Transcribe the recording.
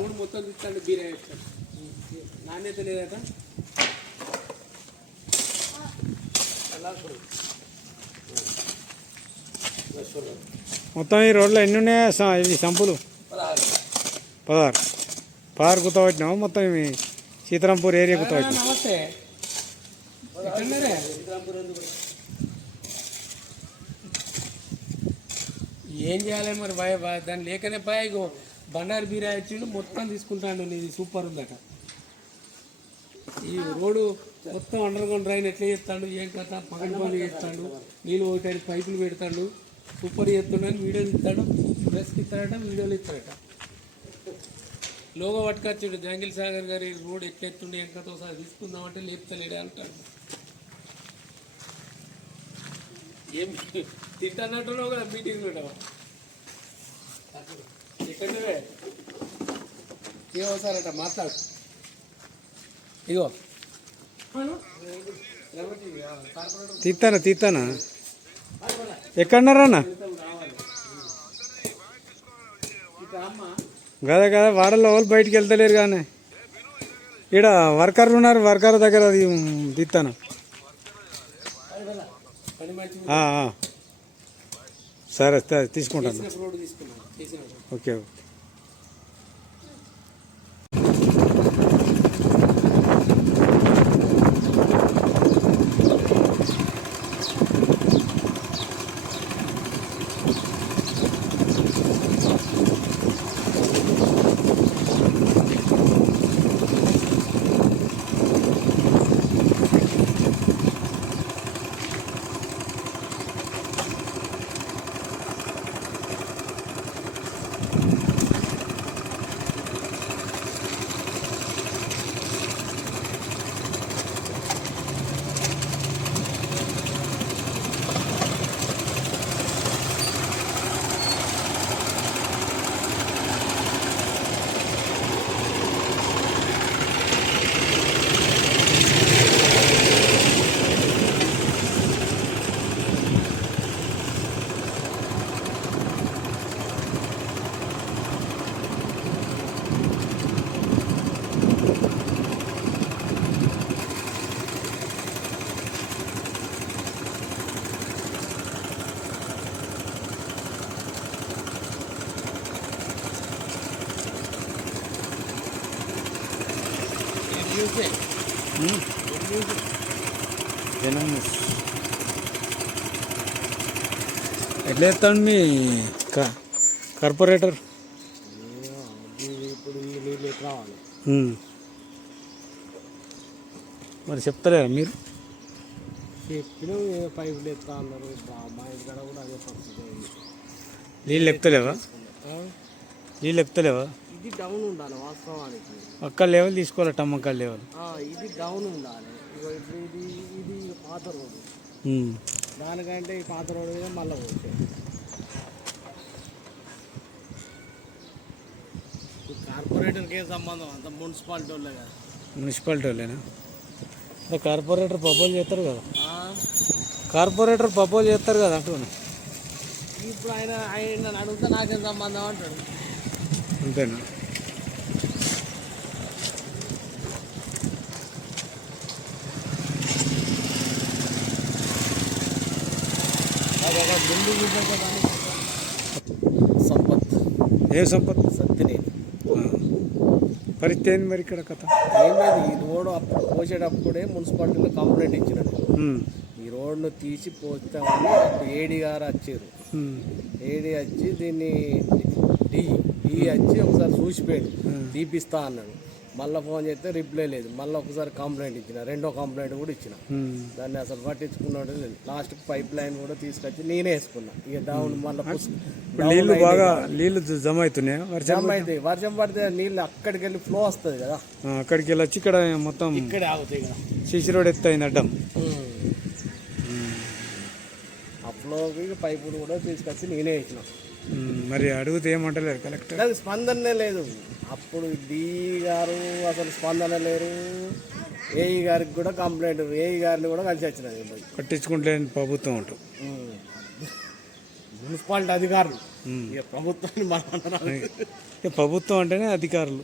తమ్ముడు మొత్తం తిట్టాడు బీరా వేస్తాడు నాణ్యత లేదట మొత్తం ఈ రోడ్లో ఎన్ని ఉన్నాయా ఇవి సంపులు 16 గుర్తుపట్టినావు మొత్తం ఇవి సీతారాంపూర్ ఏరియా గుర్తుపట్టినా నమస్తే ఏం చేయాలి మరి బాయ్ దాన్ని లేకనే బాయ్ బండారు బీరా ఇచ్చిండు మొత్తం తీసుకుంటాను నీది సూపర్ ఉందట ఈ రోడ్డు మొత్తం అండర్ గ్రౌండ్ డ్రైన్ ఎట్లా చేస్తాడు ఏం కథ పగటి పనులు చేస్తాడు నీళ్ళు ఒకటి పైపులు పెడతాడు సూపర్ చేస్తున్నాడు వీడియోలు ఇస్తాడు డ్రెస్కి ఇస్తాడట వీడియోలు ఇస్తాడట లోగో పట్టుకొచ్చాడు జంగిల్ సాగర్ గారి రోడ్ ఎట్లా ఎత్తుండే ఏం కథ ఒకసారి తీసుకుందామంటే లేపుతలేడే అంటాడు ఏం తింటానంటున్నావు కదా మీటింగ్ ఉంటావా ఎక్కడే ఏమవుతారట మాట్లాడు ఇగో తీస్తానా ఎక్కడన్నారన్నా కదా వాడల్లో వాళ్ళు బయటికి వెళ్తలేరు కానీ ఇక్కడ వర్కర్లు ఉన్నారు వర్కర్ దగ్గర అది తీస్తాను సరే తీసుకుంటాను ఓకే ఎట్లా చెప్తాడు మీ కార్పొరేటర్ మరి చెప్తారా మీరు చెప్పిన పైపులు ఎత్తా అన్నారు మా ఇంటికాడ కూడా అదే పరిస్థితి నీళ్ళు ఎక్కుతలేవా ఇది డౌన్ ఉండాలి వాస్తవానికి అక్క లెవెల్ తీసుకోవాలి టమ్మక్క లెవెల్ ఇది డౌన్ ఉండాలి ఇప్పుడు ఇది పాత రోడ్డు దానికంటే ఈ పాత రోడ్డు మీద మళ్ళీ పోతే కార్పొరేటర్కి ఏం సంబంధం అంత మున్సిపాలిటీ వాళ్ళే కదా మున్సిపాలిటీ వాళ్ళేనా కార్పొరేటర్ ప్రపోజ్ చేస్తారు కదా కార్పొరేటర్ ప్రపోజ్ చేస్తారు కదా అంటున్నా ఇప్పుడు ఆయన అడిగితే నాకేం సంబంధం అంటాడు అంతేనా సంపత్ ఏ సంపత్ సత్యనేని పరిస్థితి ఏంది మరి ఇక్కడ కథ ఏం లేదు ఈ రోడ్డు పోసేటప్పుడే మున్సిపాలిటీలో కంప్లైంట్ ఇచ్చినాడు ఈ రోడ్ను తీసి పోస్తామని ఏడీ గారు వచ్చారు ఏడీ వచ్చి దీన్ని డి వచ్చి ఒకసారి చూసిపోయాడు తీపిస్తా అన్నాడు మళ్ళీ ఫోన్ చేస్తే రిప్లై లేదు మళ్ళీ ఒకసారి కంప్లైంట్ ఇచ్చిన రెండో కంప్లైంట్ కూడా ఇచ్చిన దాన్ని అసలు పట్టించుకున్నాడు లేదు లాస్ట్ పైప్ లైన్ కూడా తీసుకొచ్చి నేనే వేసుకున్నా ఇక డౌన్ మళ్ళీ బాగా నీళ్ళు జమ అవుతున్నాయి వర్షం పడితే నీళ్ళు అక్కడికి వెళ్ళి ఫ్లో వస్తుంది కదా అక్కడికి వెళ్ళి వచ్చి ఇక్కడ మొత్తం ఇక్కడే ఆగుతాయి కదా సిసి రోడ్ ఎత్తైంది అడ్డం ఆ ఫ్లోకి పైపులు కూడా తీసుకొచ్చి నేనే వేసిన మరి అడిగితే ఏమంటలేరు కలెక్టర్ అది స్పందనే లేదు అప్పుడు డి గారు అసలు స్పందన లేరు ఏఈ గారికి కూడా కంప్లైంట్ ఏఈ గారిని కూడా కలిసి వచ్చినది పట్టించుకుంటే ప్రభుత్వం ఉంటుంది మున్సిపాలిటీ అధికారులు ఇక ప్రభుత్వాన్ని మనం ఇక ప్రభుత్వం అంటేనే అధికారులు.